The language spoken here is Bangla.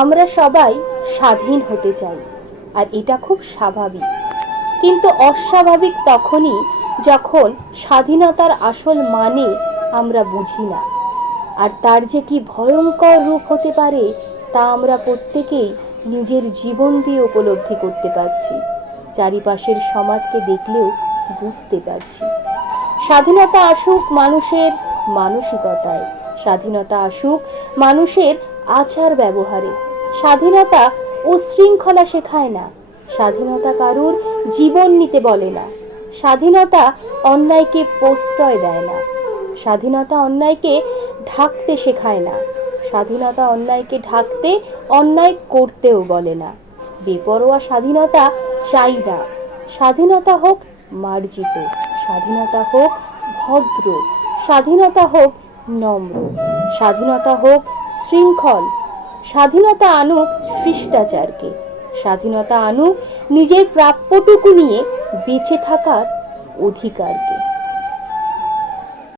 আমরা সবাই স্বাধীন হতে চাই, আর এটা খুব স্বাভাবিক। কিন্তু অস্বাভাবিক তখনই যখন স্বাধীনতার আসল মানে আমরা বুঝি না, আর তার যে কি ভয়ঙ্কর রূপ হতে পারে তা আমরা প্রত্যেকেই নিজের জীবন দিয়ে উপলব্ধি করতে পারছি, চারিপাশের সমাজকে দেখলেও বুঝতে পারছি। স্বাধীনতা আসুক মানুষের মানসিকতায়, স্বাধীনতা আসুক মানুষের আচার ব্যবহারে। স্বাধীনতা উচ্ছৃঙ্খলা শেখায় না, স্বাধীনতা কারুর জীবন নিতে বলে না, স্বাধীনতা অন্যায়কে প্রশ্রয় দেয় না, স্বাধীনতা অন্যায়কে ঢাকতে শেখায় না, স্বাধীনতা অন্যায়কে ঢাকতে অন্যায় করতেও বলে না। বেপরোয়া স্বাধীনতা চাই না। স্বাধীনতা হোক মার্জিত, স্বাধীনতা হোক ভদ্র, স্বাধীনতা হোক নম্র, স্বাধীনতা হোক শৃঙ্খল, স্বাধীনতা আনুক শিষ্টাচারকে, স্বাধীনতা আনুক নিজের প্রাপ্যটুকু নিয়ে বেঁচে থাকার অধিকারকে।